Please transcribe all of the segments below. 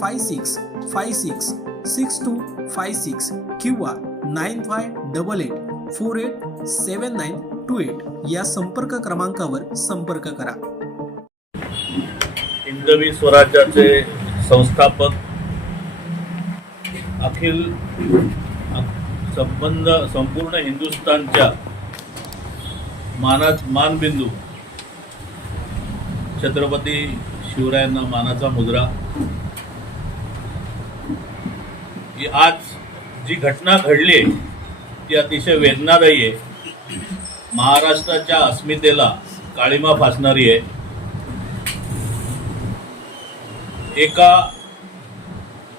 five six five six six two five six किंवा nine five double eight four eight seven nine two eight या संपर्क क्रमांकावर संपर्क करा. हिंदवी स्वराज्याचे संस्थापक अखिल संबंध संपूर्ण हिंदुस्थानच्या मानात मानबिंदू छत्रपती शिवरायांना मानाचा मुद्रा की आज जी घटना घडली आहे ती अतिशय वेदनादायी आहे. महाराष्ट्राच्या अस्मितेला काळीमा फासणारी आहे. एका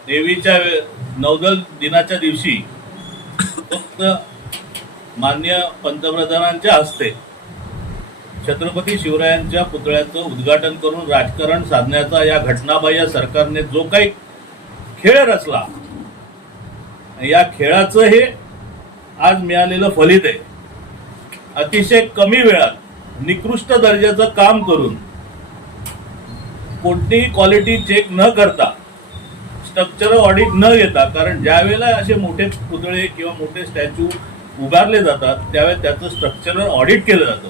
देवीच्या नौदल दिनाच्या दिवशी फक्त मान्य पंतप्रधानांच्या हस्ते छत्रपती शिवरायांच्या पुतळ्याचं उद्घाटन करून राजकारण साधण्याचा या घटनाबाह्य सरकारने जो काही खेळ रचला या खेळाचं हे आज मिळालेलं फलित आहे. अतिशय कमी वेळात निकृष्ट दर्जाचं काम करून कोणतीही क्वालिटी चेक न करता स्ट्रक्चरल ऑडिट न घेता कारण ज्या वेळेला असे मोठे पुतळे किंवा मोठे स्टॅच्यू उभारले जातात त्यावेळेस त्याचं स्ट्रक्चरल ऑडिट केलं जातं.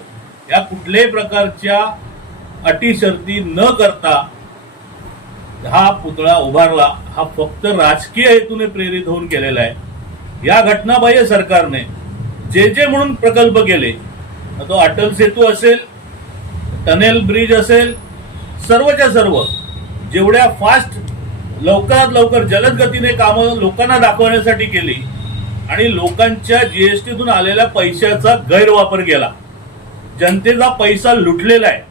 या कुठल्याही प्रकारच्या अटी शर्ती न करता हा पुतळा उभारला हा फक्त राजकीय हेतूने प्रेरित होऊन केलेला आहे. या घटनाबाह्य सरकारने जे जे म्हणून प्रकल्प केले तो अटल सेतू असेल टनेल ब्रिज असेल सर्वच्या सर्व जेवढ्या फास्ट लवकरात लवकर जलद गतीने कामं लोकांना दाखवण्यासाठी केली आणि लोकांच्या जीएसटीतून आलेल्या पैशाचा गैरवापर केला. जनतेचा पैसा लुटलेला आहे.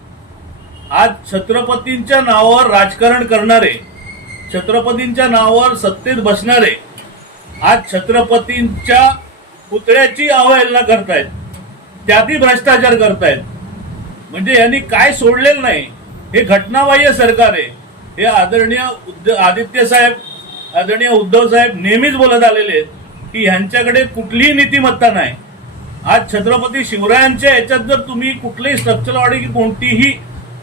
आज छत्रपतींच्या नावावर राजकारण करणारे छत्रपतींच्या नावावर सत्तेत बसणारे आज छत्रपतींच्या पुतळ्याची अवहेलना करतायत त्यातही भ्रष्टाचार करतायत. म्हणजे यांनी काय सोडलेलं नाही हे घटनाबाह्य सरकार आहे. हे आदरणीय उद्ध- आदित्य साहेब आदरणीय उद्धव साहेब नेहमीच बोलत आलेले आहेत की ह्यांच्याकडे कुठलीही नीतिमत्ता नाही. आज छत्रपती शिवरायांच्या याच्यात जर तुम्ही कुठलीही स्ट्रक्चर ऑडी की कोणतीही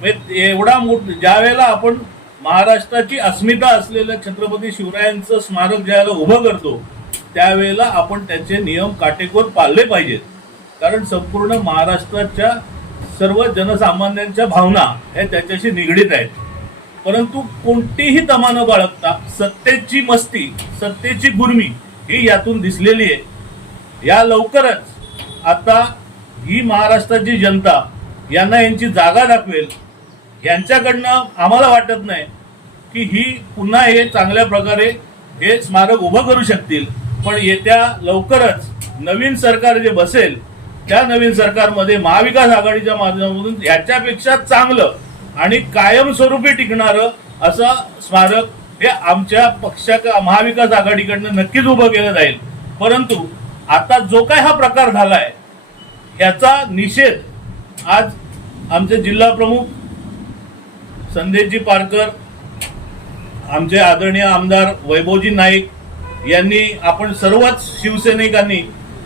म्हणजे एवढा मोठ ज्या वेळेला आपण महाराष्ट्राची अस्मिता असलेलं छत्रपती शिवरायांचं स्मारक ज्यावेळेला उभं करतो त्यावेळेला आपण त्याचे नियम काटेकोर पाळले पाहिजेत. कारण संपूर्ण महाराष्ट्राच्या सर्व जनसामान्यांच्या भावना हे त्याच्याशी निगडीत आहेत. परंतु कोणतीही तमा न बाळगता सत्तेची मस्ती सत्तेची गुर्मी ही यातून दिसलेली आहे. या लवकरच आता ही महाराष्ट्राची जनता यांना यांची जागा दाखवेल यांच्याकडनं आम्हाला वाटत नाही की ही पुन्हा हे चांगल्या प्रकारे हे स्मारक उभं करू शकतील. पण येत्या लवकरच नवीन सरकार जे बसेल त्या नवीन सरकारमध्ये महाविकास आघाडीच्या माध्यमातून याच्यापेक्षा चांगलं आणि कायमस्वरूपी टिकणारं असं स्मारक हे आमच्या पक्षा महाविकास आघाडीकडनं नक्कीच उभं केलं जाईल. परंतु आता जो काय हा प्रकार झालाय ह्याचा निषेध आज आमचे जिल्हा प्रमुख संदेशजी पारकर आमचे आदरणीय आमदार वैभवजी नाईक यांनी आपण सर्वच शिवसैनिकांनी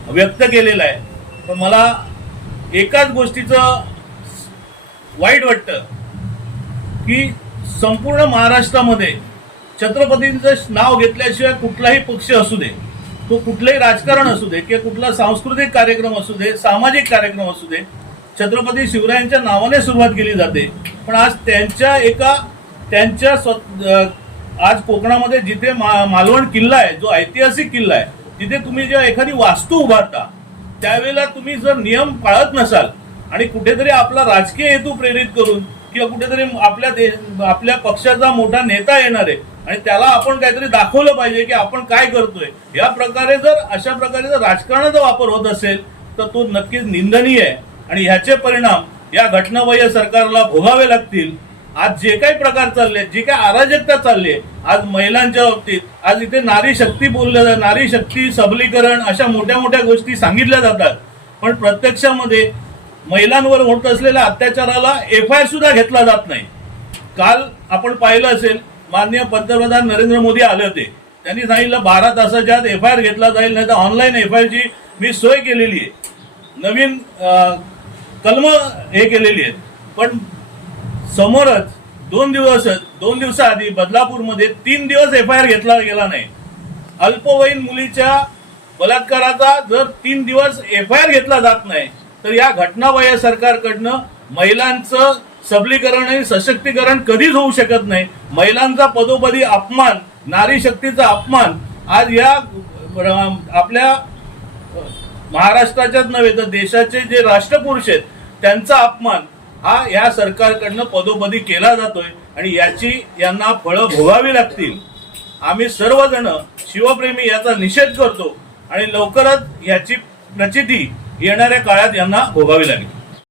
व्यक्त केलेला आहे. पण मला एकाच गोष्टीचं वाईट वाटतं की संपूर्ण महाराष्ट्रामध्ये छत्रपतींचं नाव घेतल्याशिवाय कुठलाही पक्ष असू दे तो कुठलंही राजकारण असू दे किंवा कुठला सांस्कृतिक कार्यक्रम असू दे सामाजिक कार्यक्रम असू दे छत्रपती शिवरायांच्या नावाने सुरुवात केली जाते. पण आज त्यांच्या एका त्यांच्या स्व आज कोकणामध्ये जिथे मा- मालवण किल्ला आहे जो ऐतिहासिक किल्ला आहे तिथे तुम्ही जेव्हा एखादी वास्तू उभारता त्यावेळेला तुम्ही जर नियम पाळत नसाल आणि कुठेतरी आपला राजकीय हेतू प्रेरित करून किंवा कुठेतरी आपल्या दे- आपल्या पक्षाचा मोठा नेता येणार आहे आणि त्याला आपण काहीतरी दाखवलं पाहिजे की आपण काय करतोय या प्रकारे जर अशा प्रकारे जर राजकारणाचा वापर होत असेल तर तो नक्कीच निंदनीय आहे. आणि ह्याचे परिणाम या घटनाबाह्य सरकारला भोगावे लागतील. आज जे काही प्रकार चालले जे काही अराजकता चालली आज महिलांच्या बाबतीत आज इथे नारी शक्ती बोलल्या जात नारी शक्ती सबलीकरण अशा मोठ्या मोठ्या गोष्टी सांगितल्या जातात. पण प्रत्यक्षामध्ये महिलांवर होत असलेल्या अत्याचाराला एफ आय आर सुद्धा घेतला जात नाही. काल आपण पाहिलं असेल माननीय पंतप्रधान नरेंद्र मोदी आले होते. त्यांनी सांगितलं बारा तासाच्या आत एफ आय आर घेतला जाईल नाही तर ऑनलाईन एफ आय आरची मी सोय केलेली आहे. नवीन कलम हे केलेली आहेत. पण समोरच दोन दिवस दोन दिवसाआधी बदलापूरमध्ये तीन दिवस एफ आय आर घेतला गेला नाही. अल्पवयीन मुलीच्या बलात्काराचा जर तीन दिवस एफ आय आर घेतला जात नाही तर या घटनाबाह्य सरकारकडनं महिलांचं सबलीकरण आणि सशक्तीकरण कधीच होऊ शकत नाही. महिलांचा पदोपदी अपमान नारी शक्तीचा अपमान आज या आपल्या महाराष्ट्राच्याच नव्हे तर देशाचे जे राष्ट्रपुरुष आहेत त्यांचा अपमान हा या सरकारकडनं पदोपदी केला जातोय आणि याची यांना फळं भोगावी लागतील. आम्ही सर्वजण शिवप्रेमी याचा निषेध करतो आणि लवकरच याची प्रचिती येणाऱ्या काळात यांना भोगावी लागेल.